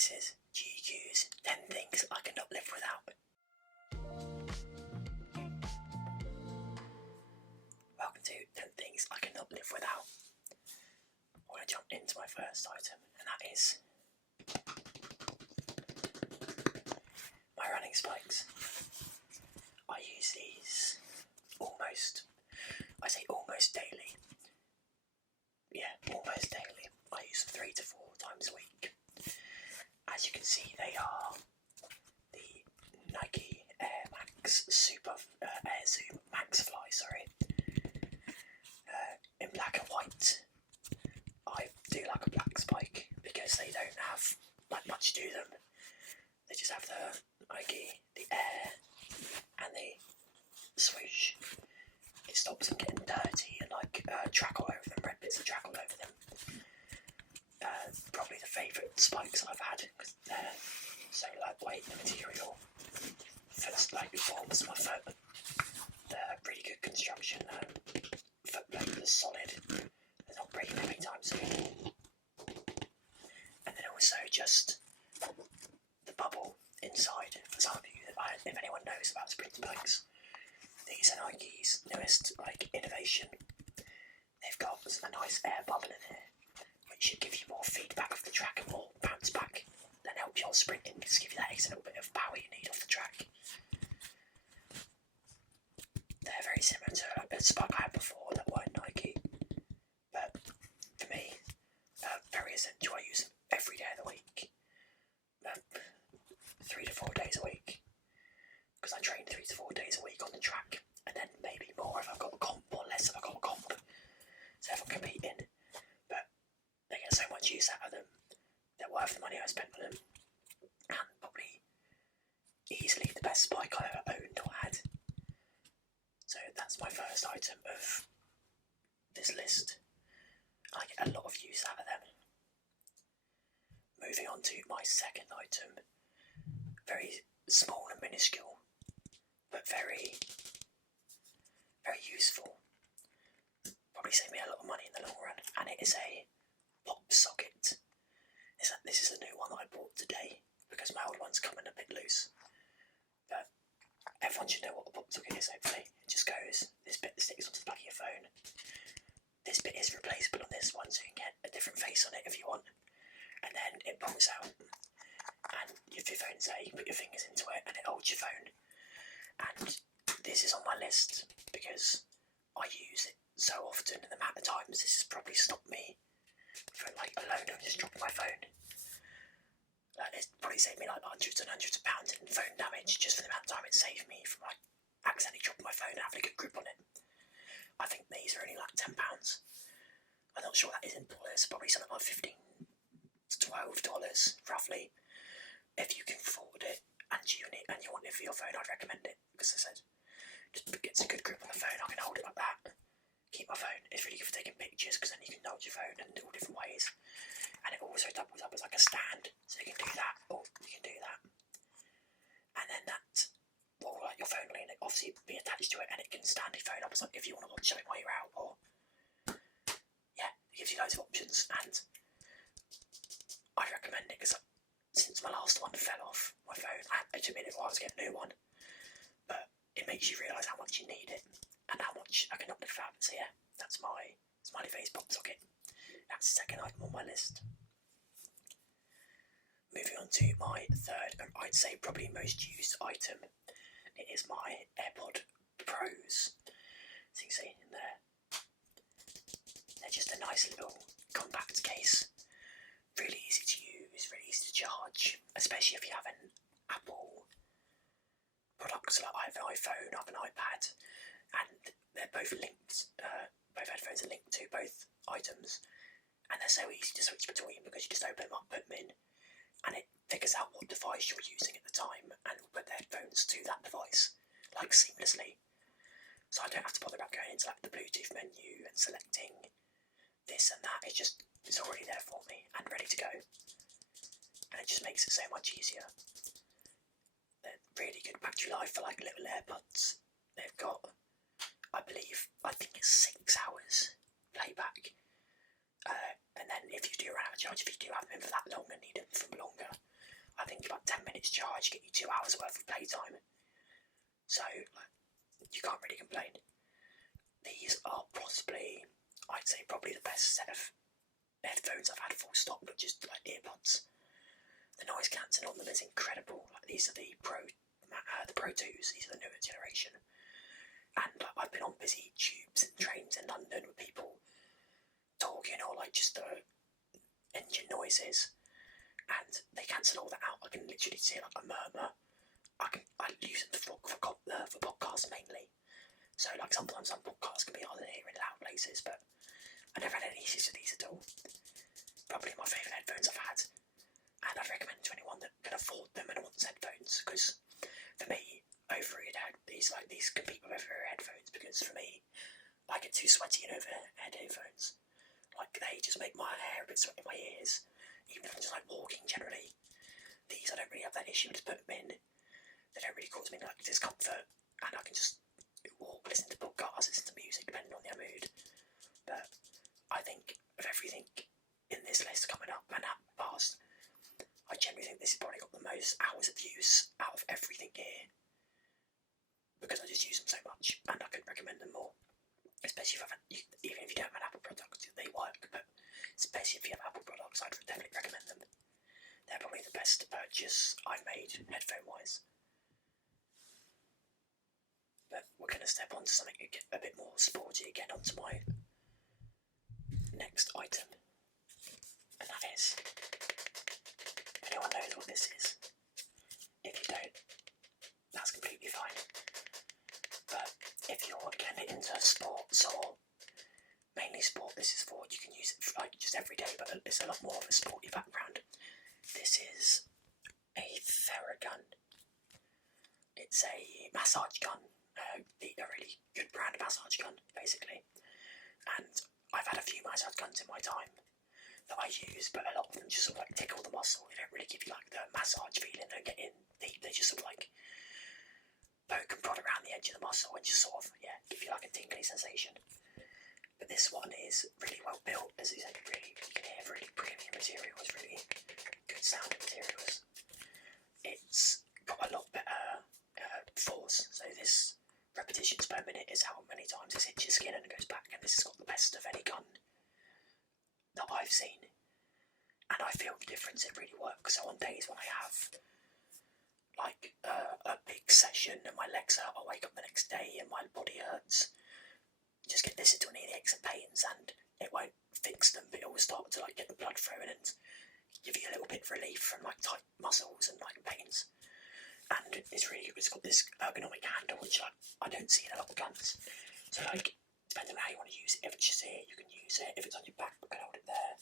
This is GQ's 10 Things I Cannot Live Without. Welcome to 10 Things I Cannot Live Without. I want to jump into my first item, and that is my running spikes. I use these almost daily. Yeah, almost daily. I use them 3 to 4 times a week. As you can see, they are the Nike Air Max Air Zoom Max Fly, in black and white. I do like a black spike because they don't have much to them. They just have the Nike, the Air, and the swoosh. It stops them getting dirty and track all over them, red bits of track all over them. Probably the favourite spikes I've had because they're so lightweight, the material forms my foot. They're really good construction. Foot plate is solid. They're not breaking anytime soon. And then also just the bubble inside. For some of you, if anyone knows about sprint spikes, these are Nike's newest innovation. They've got a nice air bubble in here, which should give you more feedback of the track and more bounce back, then help your sprinting, just give you that extra little bit of power you need off the track. They're very similar to a spike I had before that weren't Nike, but for me, very essential. I use them every day of the week, 3 to 4 days a week, because I train 3 to 4 days a week on the track, and then maybe more if I've got a comp or less if I've got a comp. So if I'm competing, but they get so much use out of them, they're worth the money I spent on them, and probably easily the best spike I ever owned or had. So that's my first item of this list. I get a lot of use out of them. Moving on to my second item, very small and minuscule, but very, very useful. Probably save me a lot of money in the long run, and it is a pop socket. This is a new one that I bought today because my old one's coming a bit loose. But everyone should know what a pop socket is, hopefully. It just goes, this bit that sticks onto the back of your phone. This bit is replaceable on this one, so you can get a different face on it if you want. And then it pulls out, and if your phone's there, you can put your fingers into it and it holds your phone. And this is on my list because I use it so often, and the amount of times this has probably stopped me from alone and just dropping my phone. It's probably saved me hundreds and hundreds of pounds in phone damage just for the amount of time it saved me from accidentally dropping my phone and having a good grip on it. I think these are only £10. I'm not sure what that is in dollars, probably something like $15 to $12 roughly. If you can afford it and you want it for your phone, I'd recommend it because as I said, just gets a good grip on the phone. I can hold it like that. Keep my phone. It's really good for taking pictures because then you can hold your phone in all different ways. And it also doubles up as a stand, so you can do that or you can do that. And then that will your phone will obviously be attached to it, and it can stand your phone up as if you want to watch something while you're out, or yeah, it gives you loads of options. And I recommend it because since my last one fell off my phone, it took me a little while to get a new one, but it makes you realise how much you need it and how much I cannot live without. So yeah, that's my smiley face pop socket. That's the second item on my list. Moving on to my third, and I'd say probably most used item. It is my AirPod Pros. So you can see in there, they're just a nice little compact case. Really easy to use, really easy to charge, especially if you have an Apple product. Like I have an iPhone, I have an iPad, and they're both linked. Both headphones are linked to both items, and they're so easy to switch between because you just open them up, put them in, and it figures out what device you're using at the time and will put the headphones to that device seamlessly. So I don't have to bother about going into the Bluetooth menu and selecting this and that. It's already there for me and ready to go, and it just makes it so much easier. They're really good battery life for little AirPods. They've got, I think it's 6 hours playback. And then if you do run out of charge, if you do have them in for that long and need them for longer, I think about 10 minutes charge get you 2 hours worth of playtime. So you can't really complain. These are possibly, I'd say, probably the best set of headphones I've had full stop, but just like earbuds. The noise cancelling on them is incredible. Like, these are the Pro 2s. These are the newer generation. And I've been on busy tubes and trains in London with people talking or like just engine noises, and they cancel all that out. I can literally see like a murmur. I use them for podcasts mainly. So like sometimes some podcasts can be hard to hear in loud places, but I never had any issues with these at all. Probably my favourite headphones I've had, and I'd recommend to anyone that can afford them and wants headphones, because for me, overhead these compete with overhead headphones, because for me, I get too sweaty in overhead headphones. Like, they just make my hair a bit sweaty in my ears, even if I'm just like walking generally. These, I don't really have that issue. I just put them in. They don't really cause me like discomfort, and I can just walk, listen to podcasts, listen to music, depending on their mood. But I think of everything in this list coming up and past, I generally think this has probably got the most hours of use out of everything here, because I just use them so much, and I could recommend them more. Especially even if you don't have an Apple product, they work, but especially if you have Apple products, I'd definitely recommend them. They're probably the best purchase I've made headphone-wise. But we're going to step on to something a bit more sporty again, onto my next item. And that is, if anyone knows what this is, if you don't, that's completely fine. But if you're getting into sports, or mainly sport, this is for, you can use it for like just every day, but it's a lot more of a sporty background. This is a Theragun. It's a massage gun, a really good brand massage gun, basically. And I've had a few massage guns in my time that I use, but a lot of them just sort of like tickle the muscle. They don't really give you like the massage feeling. They don't get in deep. They just sort of like poke and prod around the edge of the muscle and just sort of, give you like a tingly sensation. But this one is really well built, as you said, really, you can hear really premium materials, really good sounding materials. It's got a lot better force, so this repetitions per minute is how many times it hits your skin and goes back, and this has got the best of any gun that I've seen. And I feel the difference, it really works. So on days when I have like a big session and my legs hurt, I'll wake up the next day and my body hurts, just get this into any aches and pains, and it won't fix them, but it will start to like get the blood flowing and give you a little bit of relief from like tight muscles and like pains. And it's really good. It's got this ergonomic handle, which I don't see in a lot of guns. So like, depending on how you want to use it, if it's just here, you can use it. If it's on your back, you can hold it there.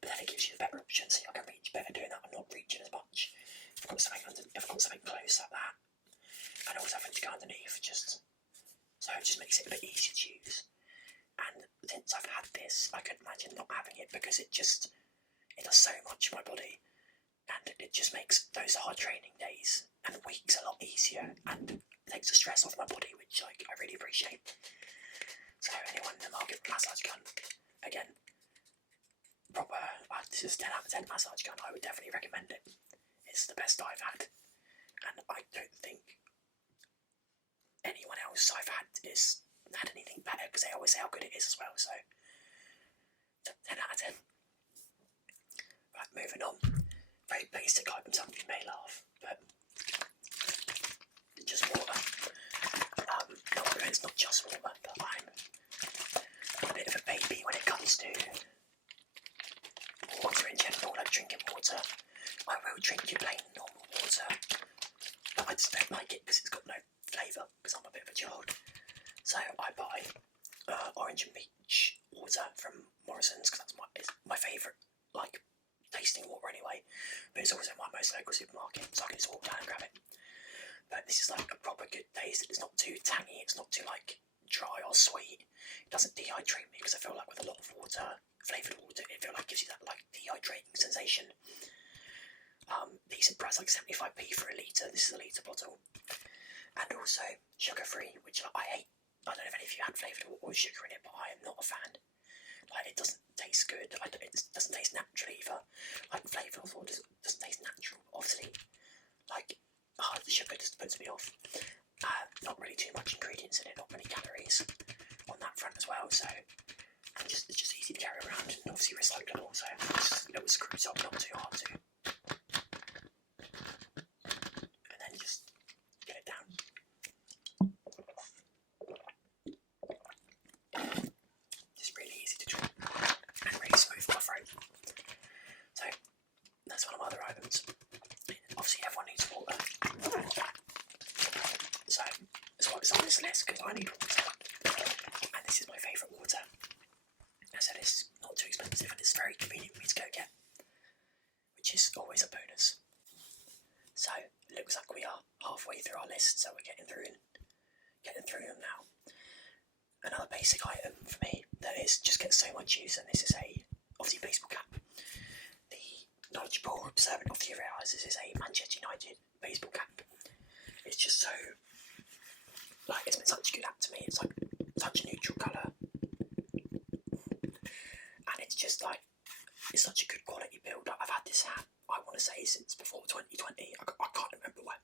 But then it gives you a better option, so I can reach better doing that. I'm not reaching as much. If I've got something close like that, and also having to go underneath, so it just makes it a bit easier to use. And since I've had this, I couldn't imagine not having it, because it does so much for my body, and it just makes those hard training days and weeks a lot easier, and takes the stress off my body, which I really appreciate. So anyone in the market for a massage gun, again, proper, this is 10 out of 10 massage gun, I would definitely recommend it. It's the best I've had, and I don't think anyone else I've had had anything better, because they always say how good it is as well. So 10 out of 10. Right, moving on. Very basic item, some of you may laugh, but just water. It's not just water, but I'm a bit of a baby when it comes to water in general, like drinking water. I will drink your plain normal water, but I just don't like it because it's got no flavour, because I'm a bit of a child. So I buy orange and peach water from Morrison's, because it's my favourite like tasting water anyway, but it's also my most local supermarket, so I can just walk down and grab it. But this is like a proper good taste. It's not too tangy, it's not too like dry or sweet. It doesn't dehydrate me, because I feel like with a lot of water, flavoured water, it feels like gives you that like dehydrating sensation. Decent price, like 75p for a litre. This is a litre bottle, and also sugar free, which I hate. I don't know if any of you had flavoured water with sugar in it, but I am not a fan. Like, it doesn't taste good. It doesn't taste natural either. Like, flavoured water doesn't taste natural. Obviously, obviously recyclable, so it's a little screw top, not too hard to. And then just get it down. Just really easy to drink and really smooth for my throat. So that's one of my other items. Obviously everyone needs water. So that's why it's on this list, because I need water. And this is my favourite water. I said it's not too expensive and it's very convenient for me to go get, which is always a bonus. So it looks like we are halfway through our list, so we're getting through them now. Another basic item for me that is just gets so much use, and this is a obviously baseball cap. The knowledgeable observant of the realises is a Manchester United baseball cap. It's just so it's been such a good app to me. It's like such a neutral colour, and it's just it's such a good quality build. I've had this hat, I want to say, since before 2020. I can't remember when.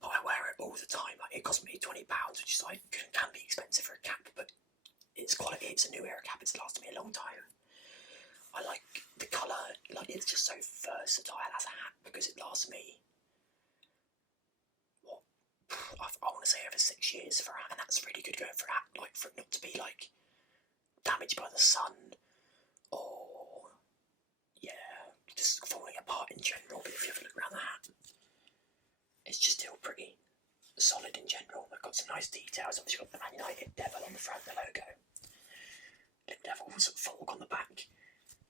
But I wear it all the time. It cost me £20, which is can be expensive for a cap, but it's quality. It's a new era cap. It's lasted me a long time. I like the colour. It's just so versatile as a hat because it lasts me. I want to say over 6 years for a hat, and that's really good going for a hat. For it not to be damaged by the sun or just falling apart in general. But if you ever look around the hat, it's just still pretty solid in general. I've got some nice details. Obviously got the Man United devil on the front, the logo. Little devil sort of fork on the back.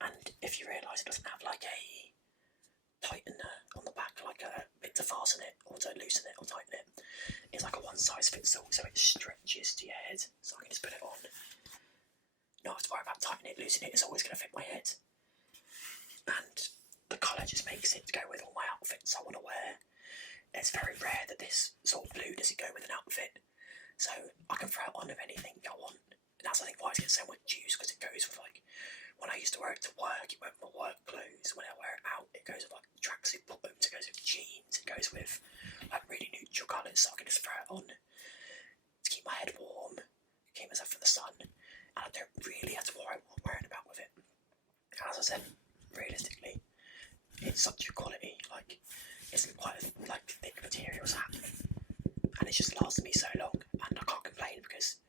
And if you realise it doesn't have a tightener on the back, a bit to fasten it or to loosen it or tighten it. It's like a one size fits all, so it stretches to your head. So I can just put it on. Not have to worry about tightening it, loosening it. It's always going to fit my head. And the colour just makes it go with all my outfits I want to wear. It's very rare that this sort of blue doesn't go with an outfit, so I can throw it on with anything I want. And that's I think why it gets so much use, because it goes with when I used to wear it to work, it went with my work clothes. When I wear it out, it goes with tracksuit bottoms, it goes with jeans, it goes with really neutral colours, so I can just throw it on to keep my head warm, keep myself from the sun, and I don't really have to worry what I'm wearing about with it. And as I said, realistically, it's such good quality. It's quite a thick materials hat, and it's just lasted me so long, and I can't complain because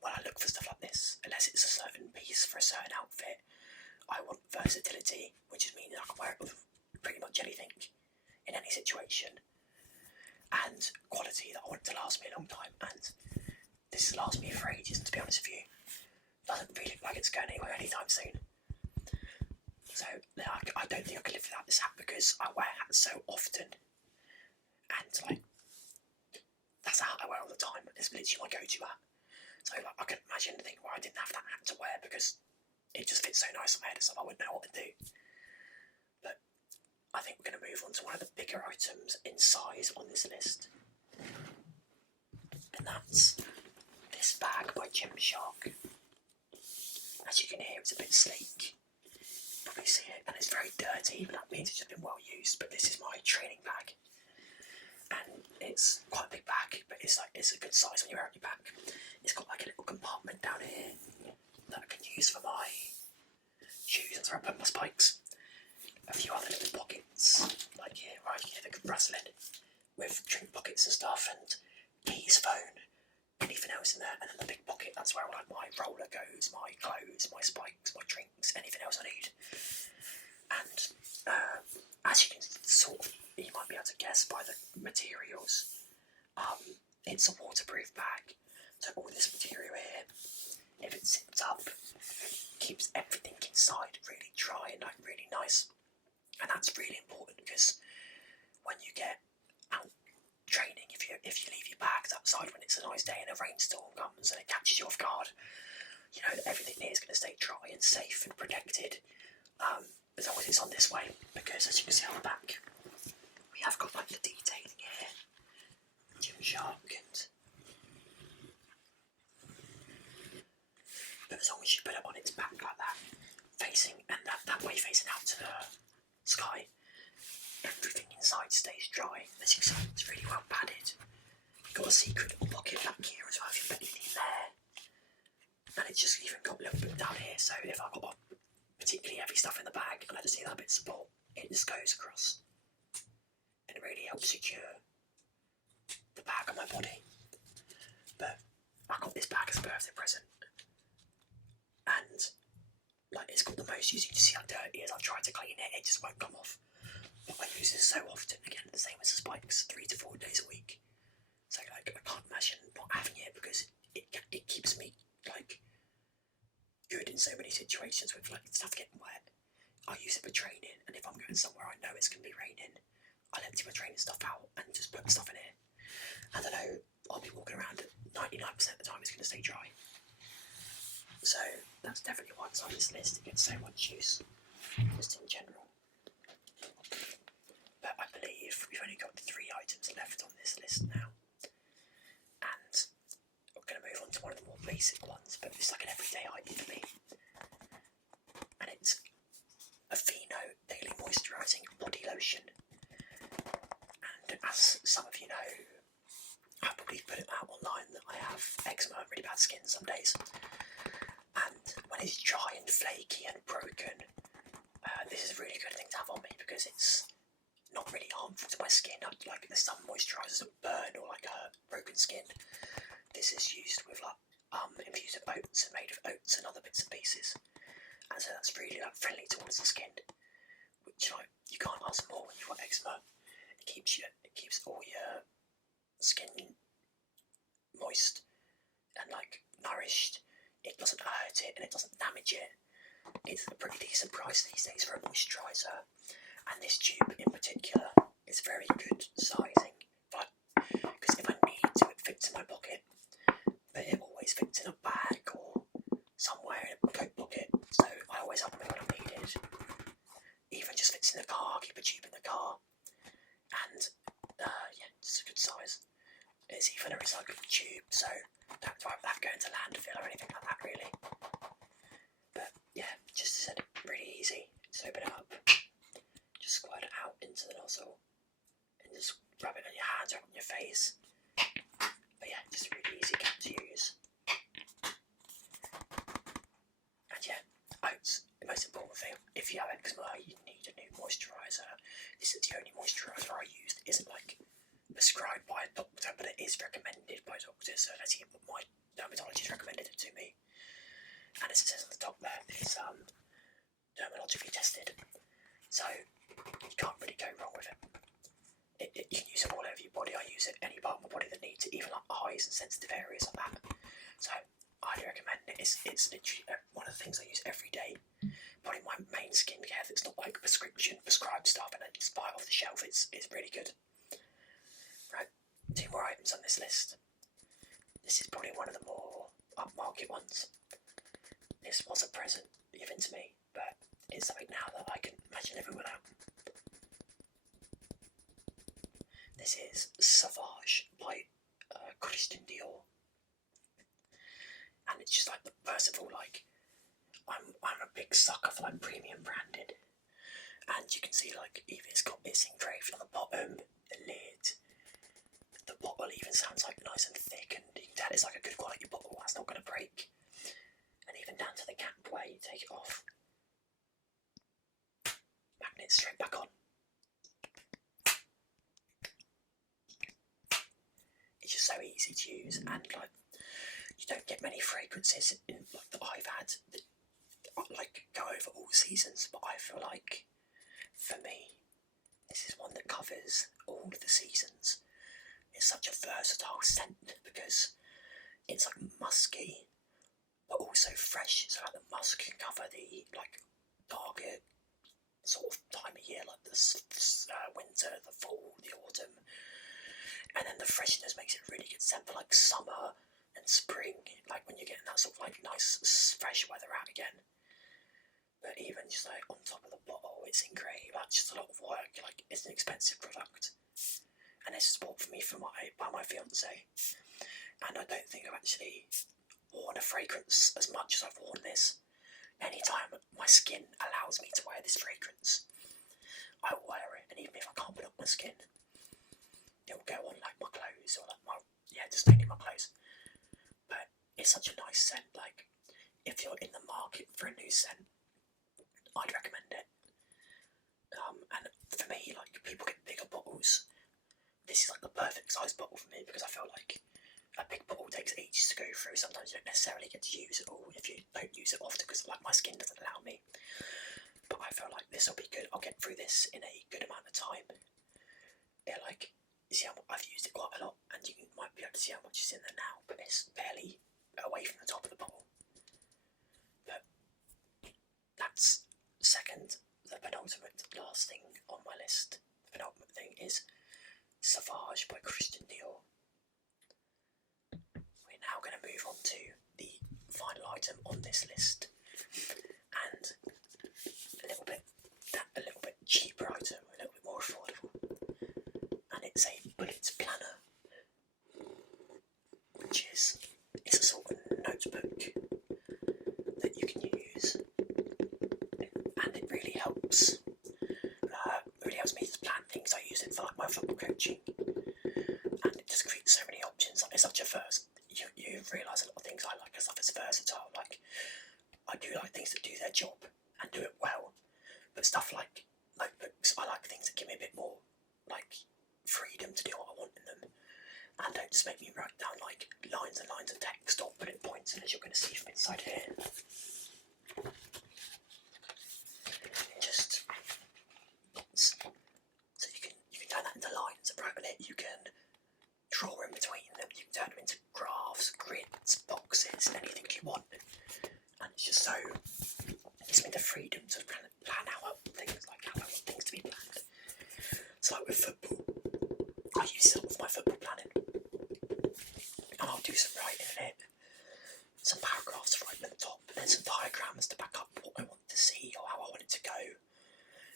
when I look for stuff like this, unless it's a certain piece for a certain outfit, I want versatility, which means I can wear it with pretty much anything in any situation, and quality that I want it to last me a long time. And this has lasted me for ages, and to be honest with you, it doesn't really look like it's going anywhere anytime soon. So I don't think I could live without this hat because I wear hats so often, and that's a hat I wear all the time. It's literally my go-to hat. So I couldn't imagine anything where I didn't have that hat to wear because it just fits so nice on my head and stuff. I wouldn't know what to do. But I think we're going to move on to one of the bigger items in size on this list, and that's this bag by Gymshark. As you can hear, it's a bit sleek. Probably see it, and it's very dirty, but that means it's just been well used. But this is my training bag, and it's quite a big bag, but it's a good size when you wear it on your back. It's got a little compartment down here that I can use for my shoes, and where I put my spikes. A few other little pockets, like here, right here, the rustling with drink pockets and stuff, and keys, phone, anything else in there, and then the big pocket, that's where my roller goes, my clothes, my spikes, my drinks, anything else I need. And as you can you might be able to guess by the materials, it's a waterproof bag. So all this material here, if it zips up, keeps everything inside really dry and really nice. And that's really important because when you get out training, if you leave your bags outside when it's a nice day and a rainstorm comes and it catches you off guard, you know that everything here is going to stay dry and safe and protected, as long as it's on this way. Because as you can see on the back, we have got the detailing here, Gymshark, but as long as you put it on its back like that, facing and that way facing out to the sky, everything inside stays dry. As you can see, it's really well padded. You've got a secret little pocket back here as well if you put anything in there. And it's just even got a little bit down here, so if I've got particularly heavy stuff in the bag and I just need that bit of support, it just goes across. And it really helps secure the bag on my body. But I got this bag as a birthday present, and like it's got the most use. You can see how dirty it is. I've tried to clean it, it just won't come off. But I use this so often, again, the same as the spikes, 3 to 4 days a week. So like I can't imagine not having it, because it keeps me like good in so many situations with like stuff getting wet. I use it for training, and if I'm going somewhere I know it's going to be raining, I'll empty my training stuff out and just put the stuff in here. And I know I'll be walking around 99% of the time it's going to stay dry. So that's definitely why it's on this list. It gets so much use, just in general. But I believe we've only got 3 items left on this list now. And we're going to move on to one of the more basic ones, but it's like an everyday item for me. And it's a Fino Daily Moisturising Body Lotion. And as some of you know, I probably put it out online that I have eczema, really bad skin some days. And when it's dry and flaky and broken, this is a really good thing to have on me, because it's not really harmful to my skin. Like there's some moisturisers that burn or like hurt broken skin. This is used with like infused with oats and made of oats and other bits and pieces. And so that's really like friendly towards the skin, which like you can't ask more when you've got eczema. It keeps all your skin moist and like nourished. It doesn't hurt it and it doesn't damage it. It's a pretty decent price these days for a moisturiser, and this tube in particular is very good sizing. But because if I need to, it fits in my pocket, but it always fits in a bag or somewhere in a coat pocket, so I always have them when I need it. Even just fits in the car, keep a tube in the car, and yeah, it's a good size. It's even a recyclable tube, so don't have that going to landfill or anything like that really. But yeah, just as I said, really easy. Just open it up, just squirt it out into the nozzle, and just rub it on your hands or on your face. But yeah, just a really easy cap to use. And yeah, oats, the most important thing. If you have eczema, you need a new moisturiser. This is the only moisturiser I use that isn't like prescribed by a doctor, but it is recommended by doctors, so let's see what my dermatologist recommended it to me. And as it says on the top there, it's dermatologically tested, so you can't really go wrong with it. You can use it all over your body. I use it any part of my body that needs it, even like eyes and sensitive areas like that. So I highly recommend it. It's literally one of the things I use every day. Probably my main skincare that's not like prescribed stuff, and I just buy it off the shelf. It's really good. Right, 2 more items on this list. This is probably one of the more upmarket ones. This was a present given to me, but it's something now that I can imagine living without. This is Sauvage by Christian Dior. And it's just like, first of all, like, I'm a big sucker for like premium branded. And you can see like even it's engraved on the bottom, the lid. The bottle even sounds like nice and thick, and you can tell it's like a good quality bottle that's not going to break. And even down to the cap where you take it off, magnet straight back on. It's just so easy to use, and like you don't get many fragrances in like that I've had that like go over all seasons. But I feel like for me, this is one that covers all of the seasons. It's such a versatile scent because it's like musky, but also fresh. So like the musk can cover the like darker sort of time of year, like the winter, the fall, the autumn, and then the freshness makes it really good scent for like summer and spring, like when you're getting that sort of like nice fresh weather out again. But even just like on top of the bottle, it's engraved. Like just a lot of work. Like it's an expensive product. And this is bought for me by my fiance, and I don't think I've actually worn a fragrance as much as I've worn this. Anytime my skin allows me to wear this fragrance, I will wear it, and even if I can't put up my skin, it will go on like my clothes or like just only my clothes. But it's such a nice scent. Like I'd recommend it. And for me, like, people get bigger bottles. This is like the perfect size bottle for me because I feel like a big bottle takes ages to go through. Sometimes you don't necessarily get to use it all if you don't use it often because like my skin doesn't allow me. But I feel like this will be good. I'll get through this in a good amount of time. Yeah, like, you see how I've used it quite a lot, and you might be able to see how much is in there now, but it's barely away from the top of the bottle. But that's second. The penultimate last thing on my list, the penultimate thing is Sauvage by Christian Dior. We're now going to move on to the final item on this list, and a little bit cheaper item, a little bit more affordable, and it's a bullet planner, which is a sort of notebook that you can use, and it really helps. Really helps me to plan things. I use it for like my football coaching, and it just creates so many options. Like, it's such a you realise a lot of things I like as it's versatile. Like, I do like things that do their job and do it well, but stuff like notebooks, I like things that give me a bit more like freedom to do what I want in them, and don't just make me write down like lines and lines of text or bullet points. And as you're going to see from inside here, it just so you can turn that into lines and write on it. You can draw in between them. You can turn them into graphs, grids, boxes, anything you want. And it's just so, it gives me the freedom to plan how I want things to be planned. So like with football, I use it with my football planning, and I'll do some writing in it, some paragraphs right at the top, and then some diagrams to back up what I want to see or how I want it to go,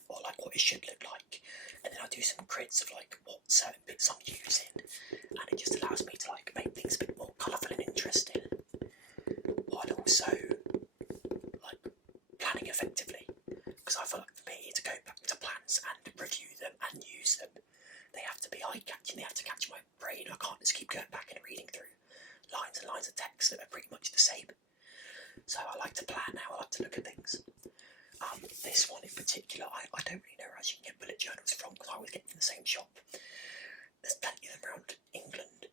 or like what it should look like. And then I do some grids of like what certain bits I'm using, and it just allows me to like make things a bit more colourful and interesting, while also like planning effectively. Because I feel like for me to go back to plans and review them and use them, they have to be eye-catching, they have to catch my brain. I can't just keep going back and reading through lines and lines of text that are pretty much the same. So I like to plan now, I like to look at things. This one in particular, I don't really know where else you can get bullet journals from, because I always get them from the same shop. There's plenty of them around England.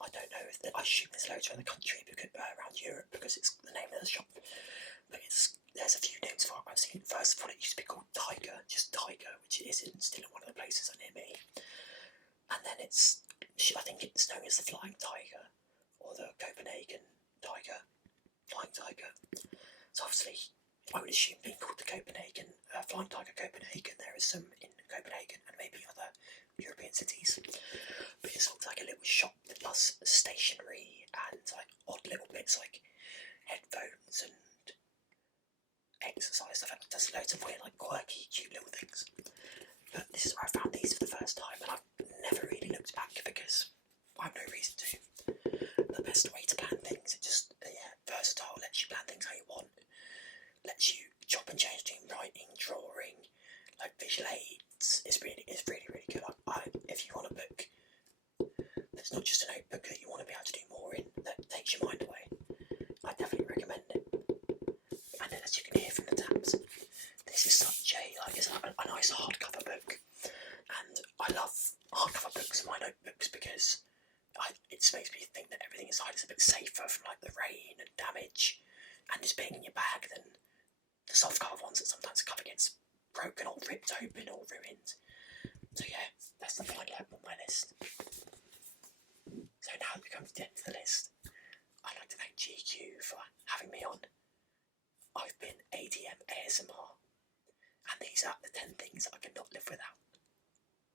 I don't know if I assume there's loads around the country, around Europe, because it's the name of the shop. But there's a few names for it. I've seen. First of all, it used to be called Tiger, just Tiger, which it is still in one of the places near me. And then I think it's known as the Flying Tiger, or the Copenhagen Tiger, Flying Tiger. So obviously, I would assume being called the Copenhagen, Flying Tiger Copenhagen, there is some in Copenhagen and maybe other European cities. But it's sort of like a little shop that does stationery and like odd little bits like headphones and exercise stuff. It does loads of weird, like quirky, cute little things. But this is where I found these for the first time, and I've never really looked back because I have no reason to. The best way to plan things, it just, versatile, lets you plan things how you want. Lets you chop and change between writing, drawing, like visual aids. It's really good. If you want a book that's not just a notebook that you want to be able to do more in, that takes your mind away, I definitely recommend it. And then as you can hear from the tabs, this is such it's like a nice hardcover book, and I love hardcover books in my notebooks because it makes me think that everything inside is a bit safer from like the rain and damage, and just being in your bag than the soft cover ones that sometimes come gets broken or ripped open or ruined. So yeah, that's the final item on my list. So now that we come to the end of the list, I'd like to thank GQ for having me on. I've been ADM ASMR, and these are the 10 things I cannot live without.